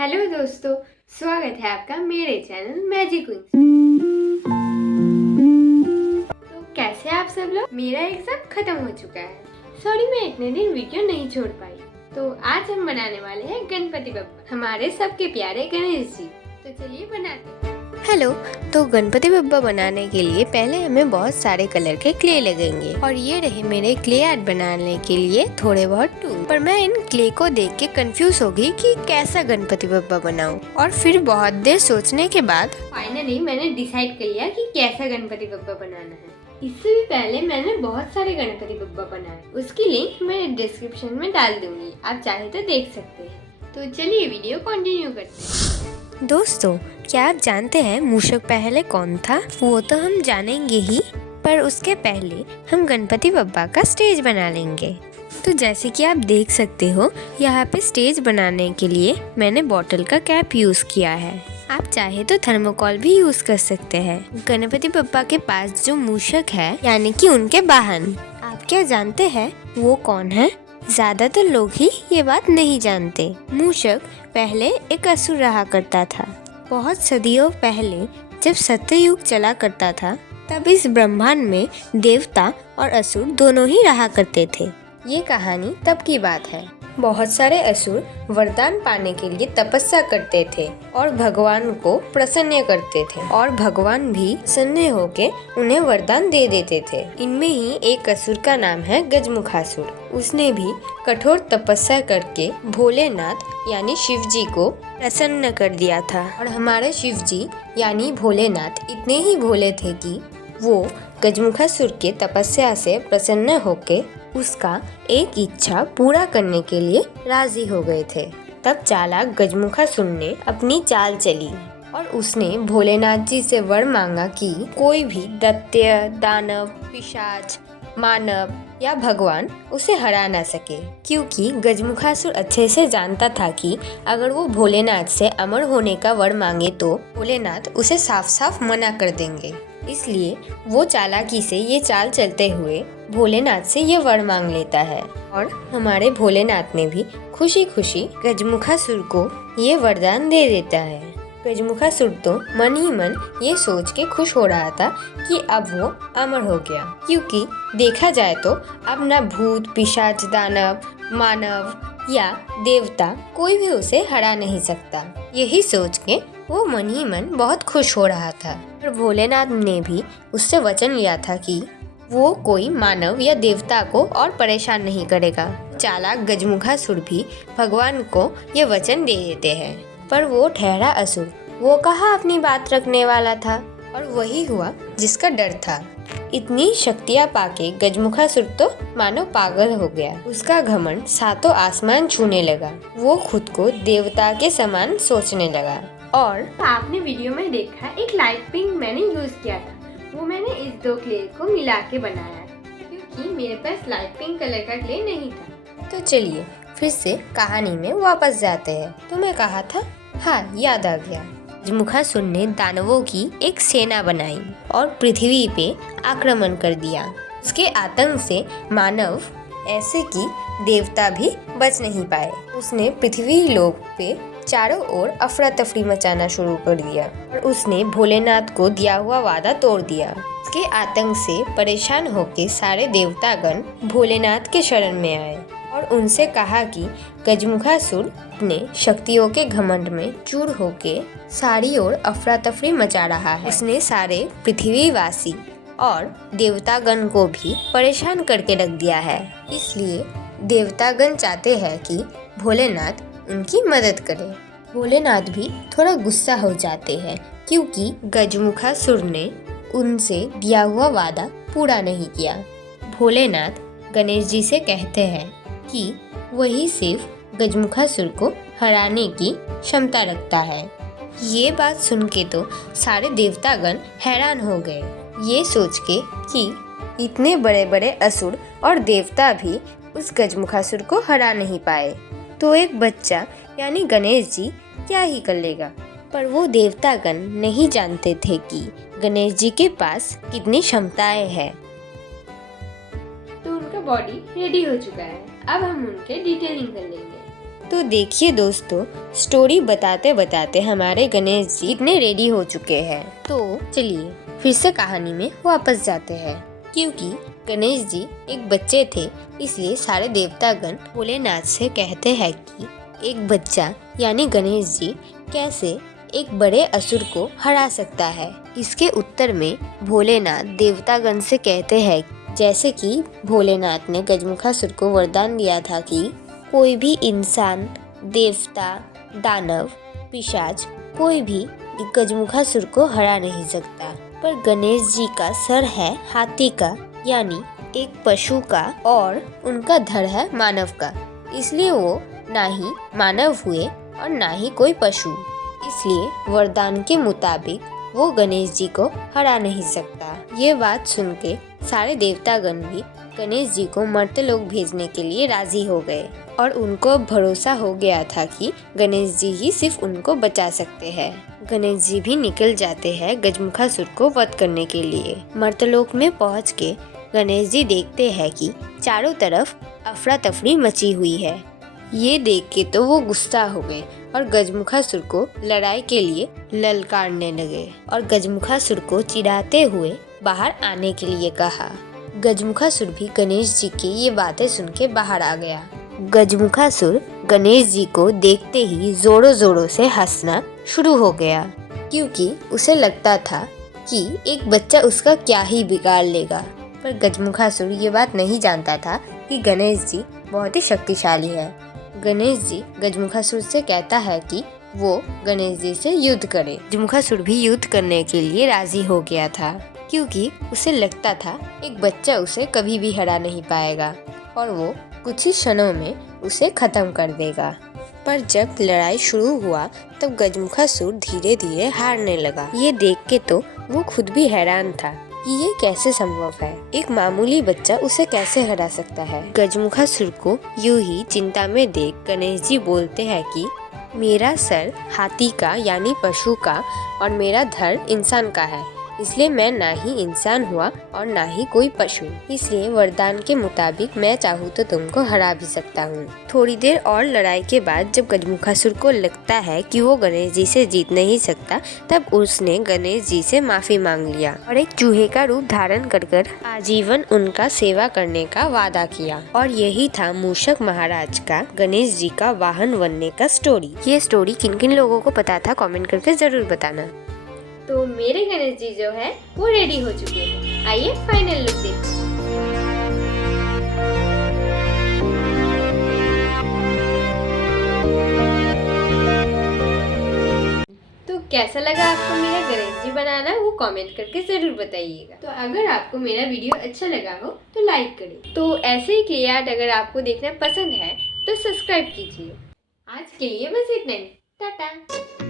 Hello दोस्तों, स्वागत है आपका मेरे चैनल मैजिक क्वींस। तो कैसे आप सब लोग? मेरा एग्जाम खत्म हो चुका है। सॉरी मैं इतने दिन वीडियो नहीं छोड़ पाई। तो आज हम बनाने वाले हैं गणपति बप्पा, हमारे सबके प्यारे गणेश जी। तो चलिए बनाते हैं। हेलो। तो गणपति बप्पा बनाने के लिए पहले हमें बहुत सारे कलर के क्ले लगेंगे और ये रहे मेरे क्ले आर्ट बनाने के लिए थोड़े बहुत टूल। पर मैं इन क्ले को देख के कंफ्यूज हो गई कि कैसा गणपति बप्पा बनाऊं। और फिर बहुत देर सोचने के बाद फाइनली मैंने डिसाइड कर लिया कि कैसा गणपति बप्पा बनाना है। इससे भी पहले मैंने बहुत सारे गणपति बप्पा बनाए, उसकी लिंक मैं डिस्क्रिप्शन में डाल दूंगी, आप चाहे तो देख सकते हैं। तो चलिए वीडियो कंटिन्यू करते हैं। दोस्तों, क्या आप जानते हैं मूषक पहले कौन था? वो तो हम जानेंगे ही, पर उसके पहले हम गणपति बप्पा का स्टेज बना लेंगे। तो जैसे कि आप देख सकते हो, यहाँ पे स्टेज बनाने के लिए मैंने बॉटल का कैप यूज किया है। आप चाहे तो थर्मोकॉल भी यूज कर सकते हैं। गणपति बप्पा के पास जो मूषक है, यानी कि उनके वाहन, आप क्या जानते हैं वो कौन है? ज्यादातर लोग ही ये बात नहीं जानते। मूषक पहले एक असुर रहा करता था। बहुत सदियों पहले जब सत्ययुग चला करता था, तब इस ब्रह्मांड में देवता और असुर दोनों ही रहा करते थे। ये कहानी तब की बात है। बहुत सारे असुर वरदान पाने के लिए तपस्या करते थे और भगवान को प्रसन्न करते थे, और भगवान भी प्रसन्न होके उन्हें वरदान दे देते थे। इनमें ही एक असुर का नाम है गजमुखासुर। उसने भी कठोर तपस्या करके भोलेनाथ यानी शिव जी को प्रसन्न कर दिया था। और हमारे शिव जी यानी भोलेनाथ इतने ही भोले थे कि वो गजमुखासुर के तपस्या से प्रसन्न होके उसका एक इच्छा पूरा करने के लिए राजी हो गए थे। तब चालाक गजमुखासुर ने अपनी चाल चली और उसने भोलेनाथ जी से वर मांगा कि कोई भी दैत्य, दानव, पिशाच, मानव या भगवान उसे हरा ना सके, क्योंकि गजमुखासुर अच्छे से जानता था कि अगर वो भोलेनाथ से अमर होने का वर मांगे तो भोलेनाथ उसे साफ साफ मना कर देंगे। इसलिए वो चालाकी से ये चाल चलते हुए भोलेनाथ से ये वर मांग लेता है, और हमारे भोलेनाथ ने भी खुशी खुशी गजमुखासुर को ये वरदान दे देता है। गजमुखासुर तो मन ही मन ये सोच के खुश हो रहा था कि अब वो अमर हो गया, क्योंकि देखा जाए तो अब ना भूत, पिशाच, दानव, मानव या देवता कोई भी उसे हरा नहीं सकता। यही सोच के वो मन ही मन बहुत खुश हो रहा था। और भोलेनाथ ने भी उससे वचन लिया था कि वो कोई मानव या देवता को और परेशान नहीं करेगा। चालाक गजमुखासुर भी भगवान को ये वचन दे देते हैं, पर वो ठहरा असुर। वो कहाँ अपनी बात रखने वाला था, और वही हुआ जिसका डर था। इतनी शक्तियाँ पाके गजमुखासुर तो मानो पागल हो गया। उसका घमंड सातों आसमान छूने लगा। वो खुद को देवता के समान सोचने लगा। और आपने वीडियो में देखा एक लाइट पिंक मैंने यूज किया था, वो मैंने इस दो क्ले को मिला के बनाया है, क्योंकि मेरे पास लाइट पिंक कलर का क्ले नहीं था। तो चलिए फिर से कहानी में वापस जाते हैं। तो मैं कहा था, हाँ याद आ गया। गजमुखासुर ने दानवों की एक सेना बनाई और पृथ्वी पे आक्रमण कर दिया। उसके आतंक से मानव ऐसे कि देवता भी बच नहीं पाए। उसने पृथ्वी लोक पे चारों ओर अफरा तफरी मचाना शुरू कर दिया, और उसने भोलेनाथ को दिया हुआ वादा तोड़ दिया। उसके आतंक से परेशान होकर सारे देवतागण भोलेनाथ के शरण में आए और उनसे कहा कि गजमुखासुर अपने शक्तियों के घमंड में चूर होके सारी ओर अफरा तफरी मचा रहा है। उसने सारे पृथ्वीवासी और देवतागण को भी परेशान करके रख दिया है। इसलिए देवतागण चाहते हैं कि भोलेनाथ उनकी मदद करे। भोलेनाथ भी थोड़ा गुस्सा हो जाते हैं, क्योंकि गजमुखासुर ने उनसे दिया हुआ वादा पूरा नहीं किया। भोलेनाथ गणेश जी से कहते हैं कि वही सिर्फ गजमुखासुर को हराने की क्षमता रखता है। ये बात सुन के तो सारे देवतागण हैरान हो गए, ये सोच के कि इतने बड़े बड़े असुर और देवता भी उस गजमुखासुर को हरा नहीं पाए, तो एक बच्चा यानी गणेश जी क्या ही कर लेगा। पर वो देवतागण नहीं जानते थे कि गणेश जी के पास कितनी क्षमताएं हैं। तो उनका बॉडी रेडी हो चुका है, अब हम उनके डिटेलिंग कर लेंगे। तो देखिए दोस्तों, स्टोरी बताते बताते हमारे गणेश जी इतने रेडी हो चुके हैं। तो चलिए फिर से कहानी में वापस जाते हैं। क्योंकि गणेश जी एक बच्चे थे, इसलिए सारे देवतागण भोलेनाथ से कहते हैं कि एक बच्चा यानी गणेश जी कैसे एक बड़े असुर को हरा सकता है। इसके उत्तर में भोलेनाथ देवतागण से कहते हैं, जैसे कि भोलेनाथ ने गजमुखासुर को वरदान दिया था कि कोई भी इंसान, देवता, दानव, पिशाच कोई भी गजमुखासुर को हरा नहीं सकता। पर गणेश जी का सर है हाथी का, यानी एक पशु का, और उनका धड़ है मानव का, इसलिए वो ना ही मानव हुए और ना ही कोई पशु। इसलिए वरदान के मुताबिक वो गणेश जी को हरा नहीं सकता। ये बात सुन के सारे देवतागण भी गणेश जी को मर्त्यलोक भेजने के लिए राजी हो गए और उनको भरोसा हो गया था कि गणेश जी ही सिर्फ उनको बचा सकते हैं। गणेश जी भी निकल जाते हैं गजमुखासुर को वध करने के लिए। मर्त्यलोक में पहुंच के गणेश जी देखते हैं कि चारों तरफ अफरा तफरी मची हुई है। ये देख के तो वो गुस्सा हो गए और गजमुखासुर को लड़ाई के लिए ललकारने लगे और गजमुखासुर को चिढ़ाते हुए बाहर आने के लिए कहा। गजमुखासुर भी गणेश जी की ये बातें सुन के बाहर आ गया। गजमुखासुर गणेश जी को देखते ही जोरों जोरों से हंसना शुरू हो गया, क्योंकि उसे लगता था कि एक बच्चा उसका क्या ही बिगाड़ लेगा। पर गजमुखासुर ये बात नहीं जानता था कि गणेश जी बहुत ही शक्तिशाली है। गणेश जी गजमुखासुर से कहता है कि वो गणेश जी से युद्ध करे। गजमुखासुर भी युद्ध करने के लिए राजी हो गया था, क्योंकि उसे लगता था एक बच्चा उसे कभी भी हरा नहीं पाएगा और वो कुछ ही क्षणों में उसे खत्म कर देगा। पर जब लड़ाई शुरू हुआ तब गजमुखासुर धीरे धीरे हारने लगा। ये देख के तो वो खुद भी हैरान था कि ये कैसे संभव है, एक मामूली बच्चा उसे कैसे हरा सकता है। गजमुखासुर को यूं ही चिंता में देख गणेश जी बोलते हैं कि मेरा सर हाथी का यानी पशु का और मेरा धड़ इंसान का है, इसलिए मैं ना ही इंसान हुआ और ना ही कोई पशु, इसलिए वरदान के मुताबिक मैं चाहूँ तो तुमको हरा भी सकता हूँ। थोड़ी देर और लड़ाई के बाद जब गजमुखासुर को लगता है कि वो गणेश जी से जीत नहीं सकता, तब उसने गणेश जी से माफी मांग लिया और एक चूहे का रूप धारण कर आजीवन उनका सेवा करने का वादा किया। और यही था मूषक महाराज का गणेश जी का वाहन बनने का स्टोरी। ये स्टोरी किन किन लोगों को पता था कमेंट करके जरूर बताना। तो मेरे गणेश जी जो है वो रेडी हो चुके हैं। आइए फाइनल लुक देखते हैं। तो कैसा लगा आपको मेरा गणेश जी बनाना, वो कमेंट करके जरूर बताइएगा। तो अगर आपको मेरा वीडियो अच्छा लगा हो तो लाइक करें। तो ऐसे ही क्ले आर्ट अगर आपको देखना पसंद है तो सब्सक्राइब कीजिए। आज के लिए बस इतना ही। टाटा।